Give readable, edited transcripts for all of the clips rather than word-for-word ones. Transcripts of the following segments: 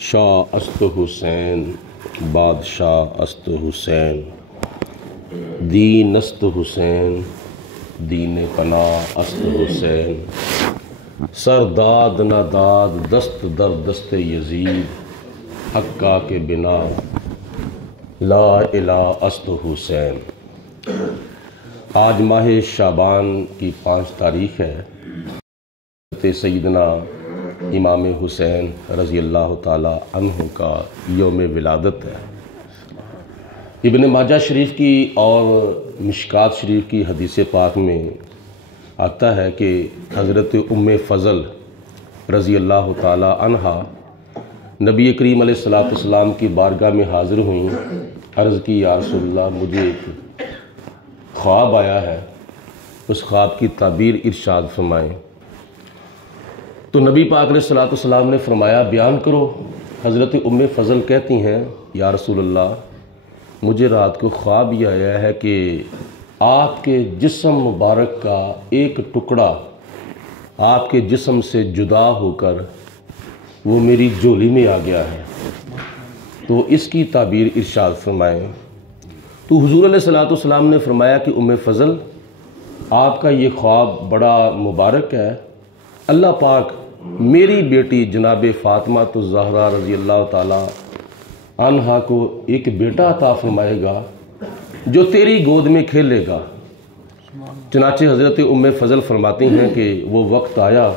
شاہ است حسین بادشاہ است حسین، دین است حسین دین پناہ است حسین، سرداد نہ داد دست در دست یزید، حقا کے بنا لا الہ است حسین۔ آج ماہ شعبان کی 5 تاریخ ہے، سیدنا امام حسین رضی اللہ تعالی عنہ کا یوم ولادت ہے۔ ابن ماجہ شریف کی اور مشکات شریف کی حدیث پاک میں آتا ہے کہ حضرت ام فضل رضی اللہ تعالی عنہ نبی کریم علیہ السلام کی بارگاہ میں حاضر ہوئیں، عرض کی یا رسول اللہ مجھے ایک خواب آیا ہے، اس خواب کی تعبیر ارشاد فرمائیں۔ تو نبی پاک علیہ السلام نے فرمایا بیان کرو۔ حضرت ام فضل کہتی ہیں یا رسول اللہ مجھے رات کو خواب یہ آیا ہے کہ آپ کے جسم مبارک کا ایک ٹکڑا آپ کے جسم سے جدا ہو کر وہ میری جھولی میں آ گیا ہے، تو اس کی تعبیر ارشاد فرمائیں۔ تو حضور علیہ السلام نے فرمایا کہ ام فضل آپ کا یہ خواب بڑا مبارک ہے، اللہ پاک میری بیٹی جناب فاطمہ الزہرا رضی اللہ تعالی عنہا کو ایک بیٹا عطا فرمائے گا جو تیری گود میں کھیلے گا۔ چنانچہ حضرت ام فضل فرماتی ہیں کہ وہ وقت آیا،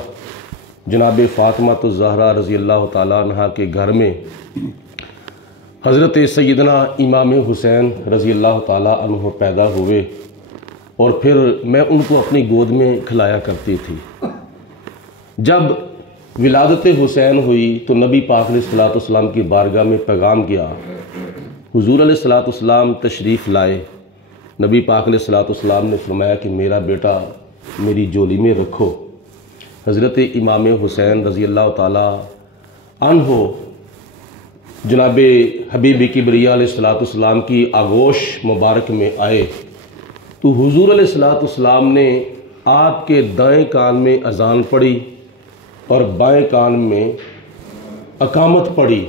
جناب فاطمہ الزہرا رضی اللہ تعالی عنہا کے گھر میں حضرت سیدنا امام حسین رضی اللہ تعالی عنہ پیدا ہوئے، اور پھر میں ان کو اپنی گود میں کھلایا کرتی تھی۔ جب ولادت حسین ہوئی تو نبی پاک علیہ السلام کی بارگاہ میں پیغام کیا، حضور علیہ السلام تشریف لائے، نبی پاک علیہ السلام نے فرمایا کہ میرا بیٹا میری جھولی میں رکھو۔ حضرت امام حسین رضی اللہ تعالی عنہ جناب حبیب کبریہ علیہ السلام کی آغوش مبارک میں آئے تو حضور علیہ السلام نے آپ کے دائیں کان میں اذان پڑھی اور بائیں کان میں اقامت پڑھی،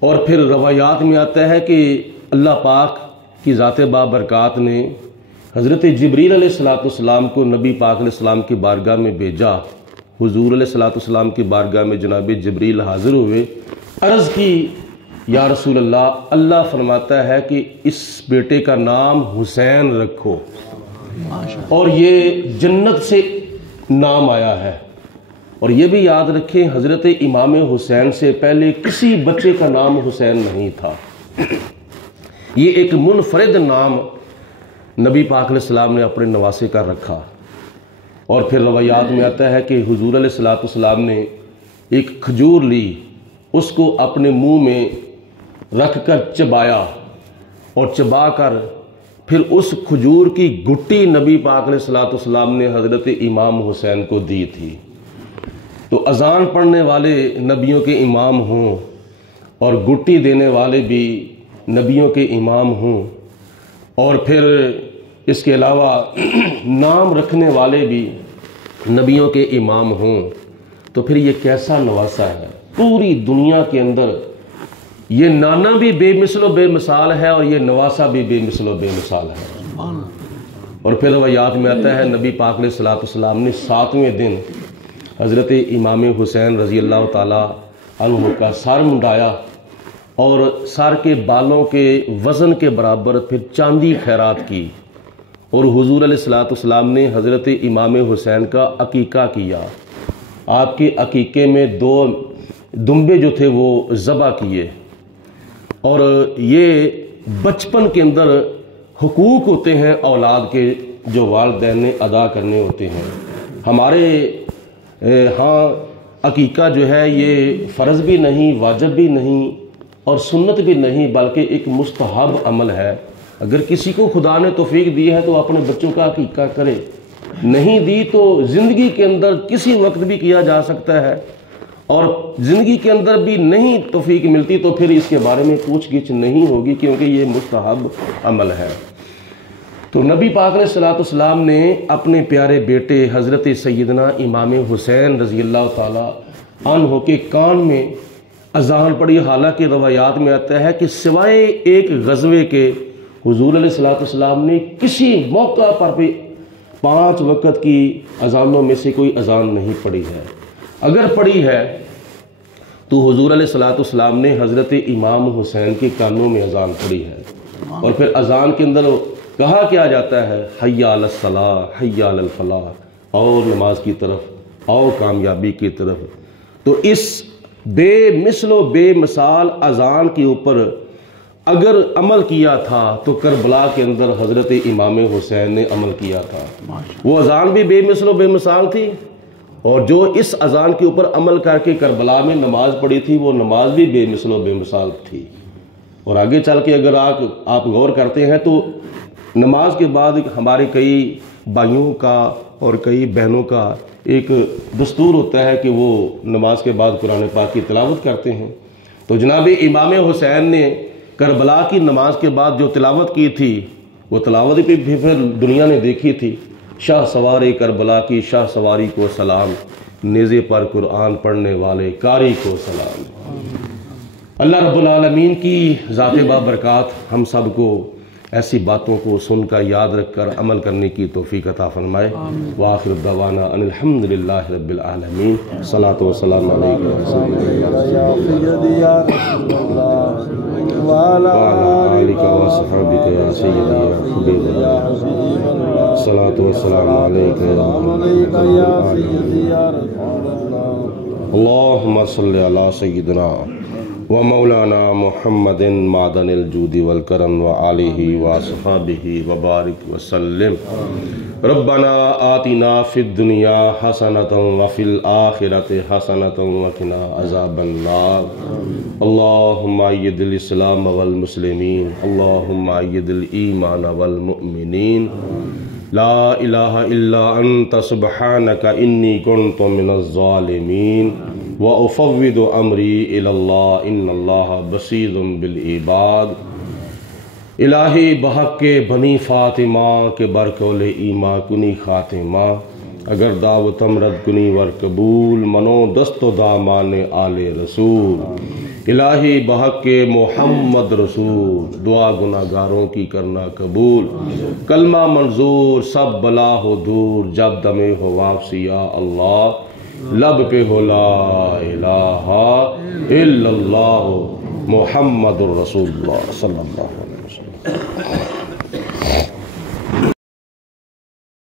اور پھر روایات میں آتا ہے کہ اللہ پاک کی ذات بابرکات نے حضرت جبریل علیہ السلام کو نبی پاک علیہ السلام کی بارگاہ میں بھیجا۔ حضور علیہ السلام کی بارگاہ میں جناب جبریل حاضر ہوئے، عرض کی یا رسول اللہ اللہ فرماتا ہے کہ اس بیٹے کا نام حسین رکھو، اور یہ جنت سے نام آیا ہے۔ اور یہ بھی یاد رکھیں حضرت امام حسین سے پہلے کسی بچے کا نام حسین نہیں تھا، یہ ایک منفرد نام نبی پاک علیہ السلام نے اپنے نواسے کا رکھا۔ اور پھر روایات میں آتا ہے کہ حضور علیہ السلام نے ایک کھجور لی، اس کو اپنے منہ میں رکھ کر چبایا، اور چبا کر پھر اس کھجور کی گٹی نبی پاک علیہ السلام نے حضرت امام حسین کو دی تھی۔ تو اذان پڑھنے والے نبیوں کے امام ہوں اور گٹی دینے والے بھی نبیوں کے امام ہوں، اور پھر اس کے علاوہ نام رکھنے والے بھی نبیوں کے امام ہوں، تو پھر یہ کیسا نواسا ہے۔ پوری دنیا کے اندر یہ نانا بھی بے مثل و بے مثال ہے، اور یہ نواسا بھی بے مثل و بے مثال ہے۔ اور پھر روایات میں آتا ہے نبی پاک علیہ السلام نے 7ویں دن حضرت امام حسین رضی اللہ تعالی عنہ کا سر منڈایا، اور سر کے بالوں کے وزن کے برابر پھر چاندی خیرات کی، اور حضور علیہ السلام نے حضرت امام حسین کا عقیقہ کیا۔ آپ کے عقیقے میں 2 دمبے جو تھے وہ ذبح کیے، اور یہ بچپن کے اندر حقوق ہوتے ہیں اولاد کے جو والدین نے ادا کرنے ہوتے ہیں۔ ہمارے ہاں عقیقہ جو ہے یہ فرض بھی نہیں، واجب بھی نہیں، اور سنت بھی نہیں، بلکہ ایک مستحب عمل ہے۔ اگر کسی کو خدا نے توفیق دی ہے تو اپنے بچوں کا عقیقہ کرے، نہیں دی تو زندگی کے اندر کسی وقت بھی کیا جا سکتا ہے، اور زندگی کے اندر بھی نہیں توفیق ملتی تو پھر اس کے بارے میں پوچھ گچھ نہیں ہوگی، کیونکہ یہ مستحب عمل ہے۔ تو نبی پاک علیہ السلام نے اپنے پیارے بیٹے حضرت سیدنا امام حسین رضی اللہ تعالی عنہ کے کان میں اذان پڑھی، حالانکہ روایات میں آتا ہے کہ سوائے ایک غزوے کے حضور علیہ السلام نے کسی موقع پر بھی 5 وقت کی اذانوں میں سے کوئی اذان نہیں پڑھی ہے۔ اگر پڑھی ہے تو حضور علیہ السلام نے حضرت امام حسین کے کانوں میں اذان پڑھی ہے، اور پھر اذان کے اندر کہا کیا جاتا ہے، حی علی الصلاۃ حی علی الفلاح، اور نماز کی طرف، اور کامیابی کی طرف۔ تو اس بے مثل و بے مثال اذان کے اوپر اگر عمل کیا تھا تو کربلا کے اندر حضرت امام حسین نے عمل کیا تھا۔ وہ اذان بھی بے مثل و بے مثال تھی، اور جو اس اذان کے اوپر عمل کر کے کربلا میں نماز پڑھی تھی وہ نماز بھی بے مثل و بے مثال تھی۔ اور آگے چل کے اگر آپ غور کرتے ہیں تو نماز کے بعد ہمارے کئی بھائیوں کا اور کئی بہنوں کا ایک دستور ہوتا ہے کہ وہ نماز کے بعد قرآن پاک کی تلاوت کرتے ہیں۔ تو جناب امام حسین نے کربلا کی نماز کے بعد جو تلاوت کی تھی وہ تلاوت بھی پھر دنیا نے دیکھی تھی۔ شاہ سوار کربلا کی شاہ سواری کو سلام، نیزے پر قرآن پڑھنے والے قاری کو سلام۔ اللہ رب العالمین کی ذات بابرکات ہم سب کو ایسی باتوں کو سن کر یاد رکھ کر عمل کرنے کی توفیق عطا فرمائے۔ وآخر دعوانا ان الحمدللہ رب العالمین۔ صلاۃ و سلام علیکم وعلی آلک و صحابک یا سیدی یا حبیب اللہ۔ صلاۃ و سلام علیک اللہم صلی علی سیدنا ومولانا محمد معدن الجود والکرم وآلہ وصحابہ وبارک وسلم۔ ربنا آتنا فی الدنیا حسنۃ وفی الآخرۃ حسنۃ وقنا عذاب النار۔ اللہم اید الاسلام والمسلمین، اللہم اید الایمان والمؤمنین۔ لا الہ الا انت سبحانک انی کنت من الظالمین۔ وَأُفَوِّضُ أَمْرِي إِلَى اللَّهِ إِنَّ اللَّهَ بَصِيرٌ بِالْعِبَادِ۔ الہی بحق کے بنی فاطمہ کے برکول ایما کنی خاتمہ، اگر دعوتم رد کنی ور قبول، منو دست و دامان آل رسول۔ الہی بحق کے محمد رسول، دعا گناہگاروں کی کرنا قبول، کلمہ منظور سب بلا ہو دور، جب دمے ہو واپسی یا اللہ، لب پہ ہو لا الہ الا اللہ محمد الرسول اللہ صلی اللہ علیہ وسلم۔